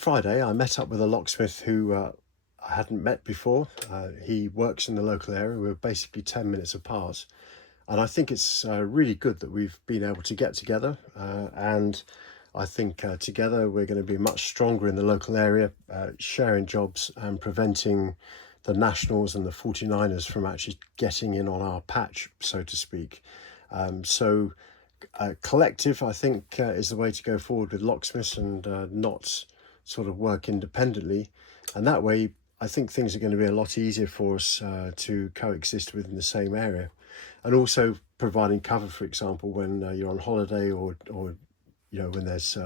Friday, I met up with a locksmith who I hadn't met before. He works in the local area. We're basically 10 minutes apart. And I think it's really good that we've been able to get together. And I think together we're going to be much stronger in the local area, sharing jobs and preventing the Nationals and the 49ers from actually getting in on our patch, so to speak. Collective, I think, is the way to go forward with locksmiths, and not sort of work independently. And that way, I think things are going to be a lot easier for us to coexist within the same area. And also providing cover, for example, when you're on holiday or when there's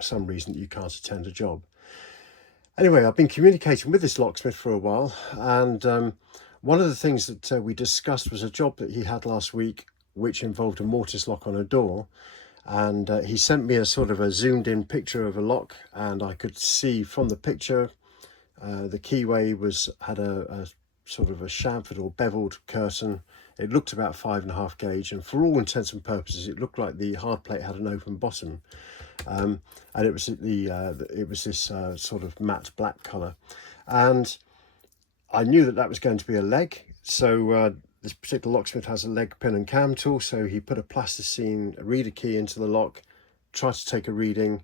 some reason that you can't attend a job. Anyway, I've been communicating with this locksmith for a while, and one of the things that we discussed was a job that he had last week, which involved a mortise lock on a door. And he sent me a sort of a zoomed in picture of a lock, and I could see from the picture the keyway had a sort of a chamfered or beveled curtain. It looked about 5.5 gauge, and for all intents and purposes it looked like the hard plate had an open bottom, and it was this sort of matte black colour. And I knew that was going to be a leg, so this particular locksmith has a leg pin and cam tool, so he put a plasticine reader key into the lock, tried to take a reading,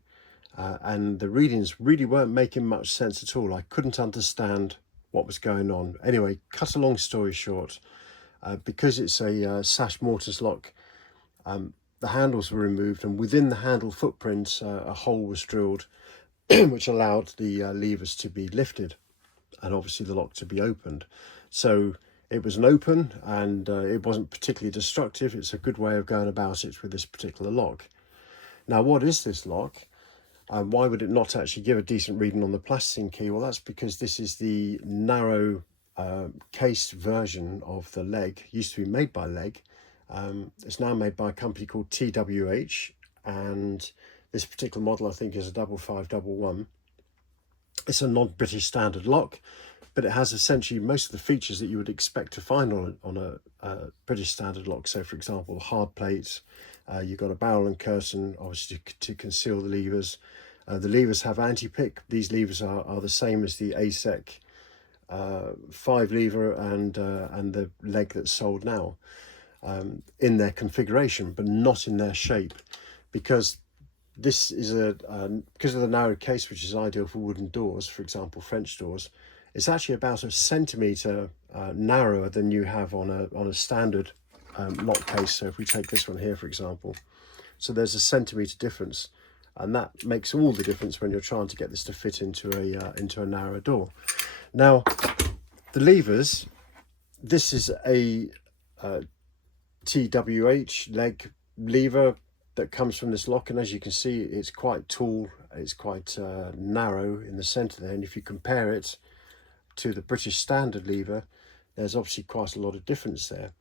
and the readings really weren't making much sense at all. I couldn't understand what was going on. Anyway, cut a long story short, because it's a sash mortise lock, the handles were removed, and within the handle footprints a hole was drilled which allowed the levers to be lifted and obviously the lock to be opened. So it was an open, and it wasn't particularly destructive. It's a good way of going about it with this particular lock. Now, what is this lock? Why would it not actually give a decent reading on the plasticine key? Well, that's because this is the narrow cased version of the Legge. It used to be made by Legge. It's now made by a company called TWH, and this particular model I think is a 5511. It's a non-British standard lock, but it has essentially most of the features that you would expect to find on a British standard lock. So, for example, hard plates, you've got a barrel and curtain, obviously to conceal the levers. The levers have anti-pick. These levers are the same as the ASEC 5 lever and the Legge that's sold now, in their configuration, but not in their shape, because this is because of the narrow case, which is ideal for wooden doors, for example French doors. It's actually about a centimetre narrower than you have on a standard lock case. So if we take this one here, for example, so there's a centimetre difference, and that makes all the difference when you're trying to get this to fit into a narrow door. Now, the levers, this is a TWH Legge lever that comes from this lock, and as you can see, it's quite tall, it's quite narrow in the centre there, and if you compare it to the British standard lever, there's obviously quite a lot of difference there.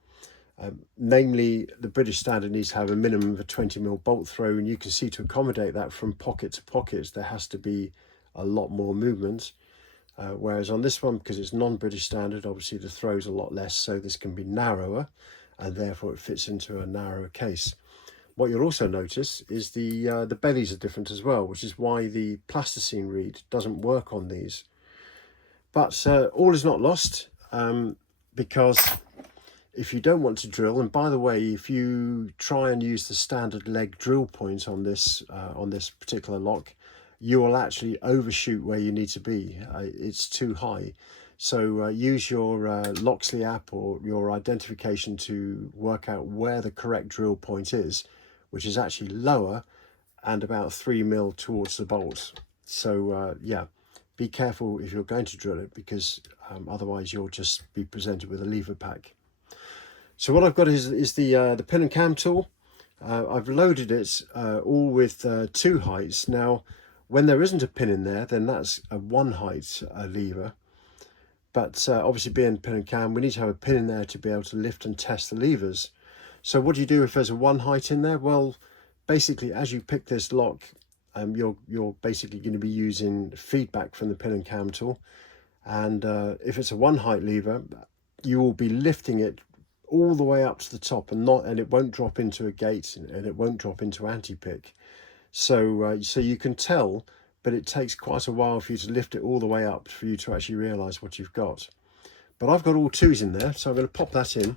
Namely, the British standard needs to have a minimum of a 20mm bolt throw, and you can see to accommodate that from pocket to pocket there has to be a lot more movement, whereas on this one, because it's non-British standard, obviously the throw's a lot less, so this can be narrower, and therefore it fits into a narrower case. What you'll also notice is the bellies are different as well, which is why the plasticine reed doesn't work on these. But all is not lost, because if you don't want to drill, and by the way, if you try and use the standard Legge drill point on this particular lock, you will actually overshoot where you need to be. It's too high. So use your Locksley app or your identification to work out where the correct drill point is, which is actually lower and about 3mm towards the bolt. So yeah, be careful if you're going to drill it, because otherwise you'll just be presented with a lever pack. So what I've got is the pin and cam tool. I've loaded it all with 2 heights. Now, when there isn't a pin in there, then that's a 1 height lever. But obviously, being pin and cam, we need to have a pin in there to be able to lift and test the levers. So what do you do if there's a 1 height in there? Well, basically, as you pick this lock, you're basically going to be using feedback from the pin and cam tool. And if it's a 1 height lever, you will be lifting it all the way up to the top, and it won't drop into a gate, and it won't drop into anti-pick. So you can tell but it takes quite a while for you to lift it all the way up for you to actually realize what you've got. But I've got all 2s in there, so I'm going to pop that in.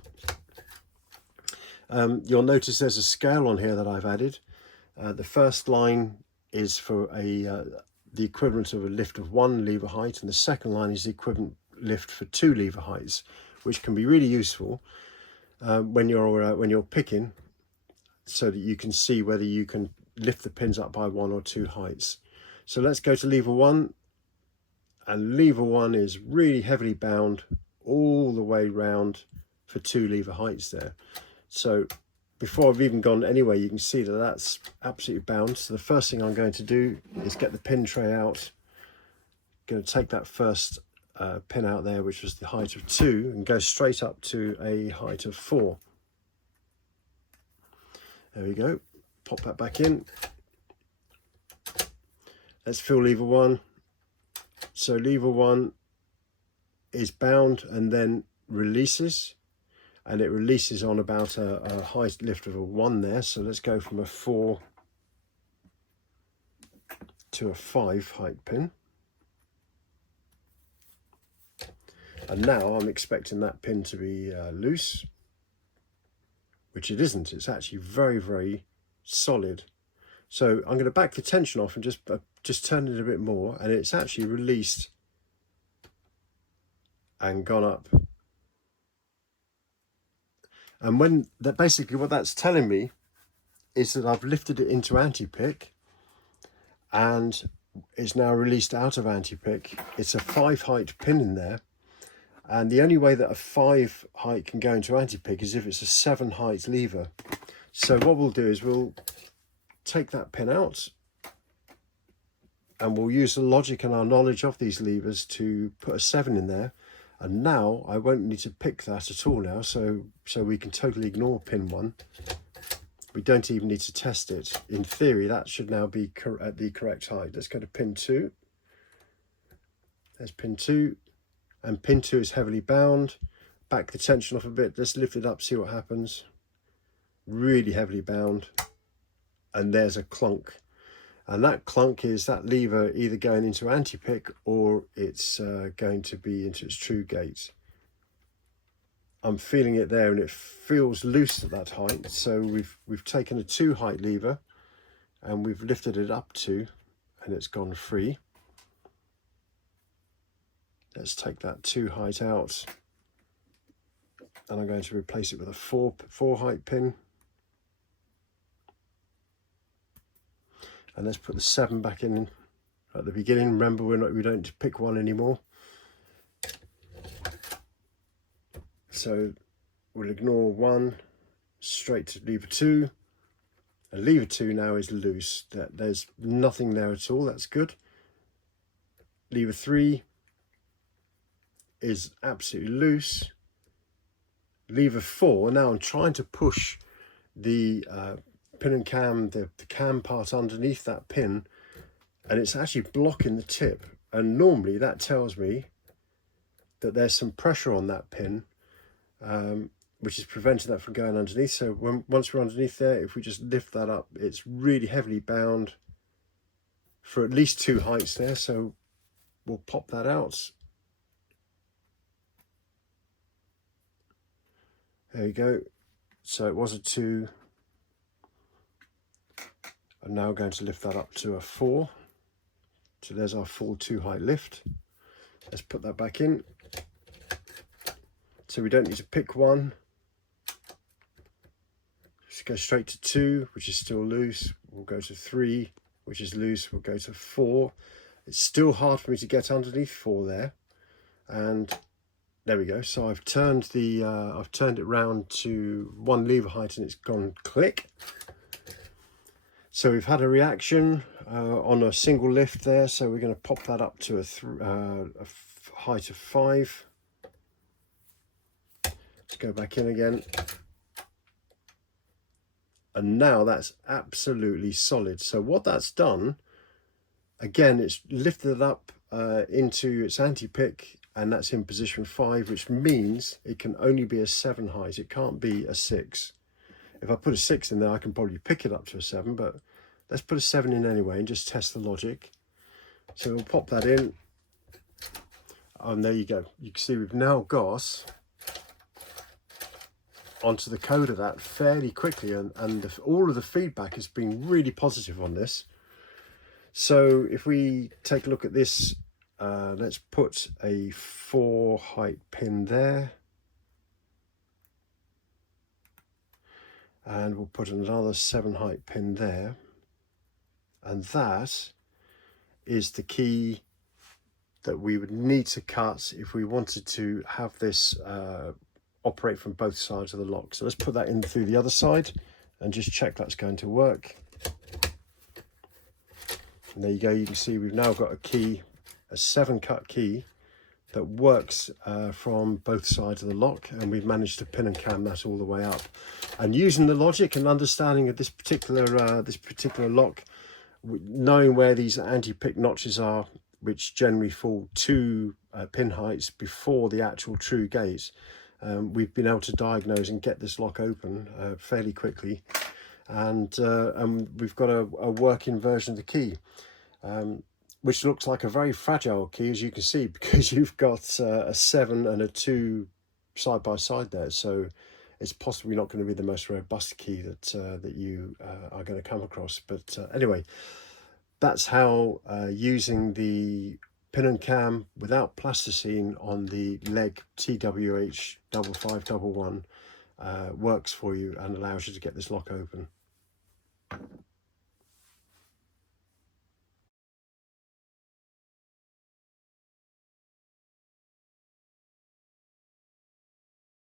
You'll notice there's a scale on here that I've added. The first line is for the equivalent of a lift of 1 lever height, and the second line is the equivalent lift for 2 lever heights, which can be really useful when you're picking, so that you can see whether you can lift the pins up by 1 or 2 heights. So let's go to lever 1, and lever 1 is really heavily bound all the way round for 2 lever heights there. So before I've even gone anywhere, you can see that that's absolutely bound. So the first thing I'm going to do is get the pin tray out. I'm going to take that first pin out there, which was the height of 2, and go straight up to a height of 4. There we go. Pop that back in. Let's fill lever 1. So lever 1 is bound and then releases, and it releases on about a height lift of a 1 there. So let's go from a 4 to a 5 height pin. And now I'm expecting that pin to be loose, which it isn't. It's actually very, very solid. So I'm going to back the tension off and just turn it a bit more, and it's actually released and gone up. And when that, basically what that's telling me is that I've lifted it into anti-pick and it's now released out of anti-pick. It's a 5 height pin in there, and the only way that a 5 height can go into anti-pick is if it's a 7 height lever. So what we'll do is we'll take that pin out, and we'll use the logic and our knowledge of these levers to put a 7 in there. And now I won't need to pick that at all now, so we can totally ignore pin 1. We don't even need to test it. In theory, that should now be at the correct height. Let's go to pin 2. There's pin 2, and pin 2 is heavily bound. Back the tension off a bit. Let's lift it up, see what happens. Really heavily bound, and there's a clunk. And that clunk is that lever either going into anti-pick or it's going to be into its true gate. I'm feeling it there, and it feels loose at that height. So we've taken a 2 height lever and we've lifted it up to, and it's gone free. Let's take that 2 height out, and I'm going to replace it with a 4 height pin. And let's put the 7 back in at the beginning. Remember, we don't pick 1 anymore. So we'll ignore 1, straight to lever 2. And lever 2 now is loose. There's nothing there at all. That's good. Lever 3 is absolutely loose. Lever 4. Now I'm trying to push the pin and cam, the cam part underneath that pin, and it's actually blocking the tip. And normally that tells me that there's some pressure on that pin, which is preventing that from going underneath. So once we're underneath there, if we just lift that up, it's really heavily bound for at least 2 heights there. So we'll pop that out. There you go. So it was a 2. I'm now going to lift that up to a 4. So there's our full 2 height lift. Let's put that back in. So we don't need to pick 1. Just go straight to 2, which is still loose. We'll go to 3, which is loose. We'll go to 4. It's still hard for me to get underneath 4 there. And there we go. So I've turned it round to 1 lever height, and it's gone click. So we've had a reaction on a single lift there. So we're going to pop that up to a height of 5. Let's go back in again. And now that's absolutely solid. So what that's done, again, it's lifted it up into its anti-pick, and that's in position 5, which means it can only be a 7 height. It can't be a 6. If I put a 6 in there, I can probably pick it up to a 7, but let's put a 7 in anyway and just test the logic. So we'll pop that in, and there you go. You can see we've now got onto the code of that fairly quickly, and all of the feedback has been really positive on this. So if we take a look at this, let's put a 4 height pin there, and we'll put another 7 height pin there, and that is the key that we would need to cut if we wanted to have this operate from both sides of the lock. So let's put that in through the other side and just check that's going to work. And there you go, you can see we've now got a key, a 7 cut key that works from both sides of the lock, and we've managed to pin and cam that all the way up. And using the logic and understanding of this particular lock, knowing where these anti-pick notches are, which generally fall 2 pin heights before the actual true gate, we've been able to diagnose and get this lock open fairly quickly, and we've got a working version of the key, which looks like a very fragile key, as you can see, because you've got a 7 and a 2 side by side there. So it's possibly not going to be the most robust key that you are going to come across. But anyway, that's how using the pin and cam without plasticine on the Legge TWH 5511 works for you and allows you to get this lock open.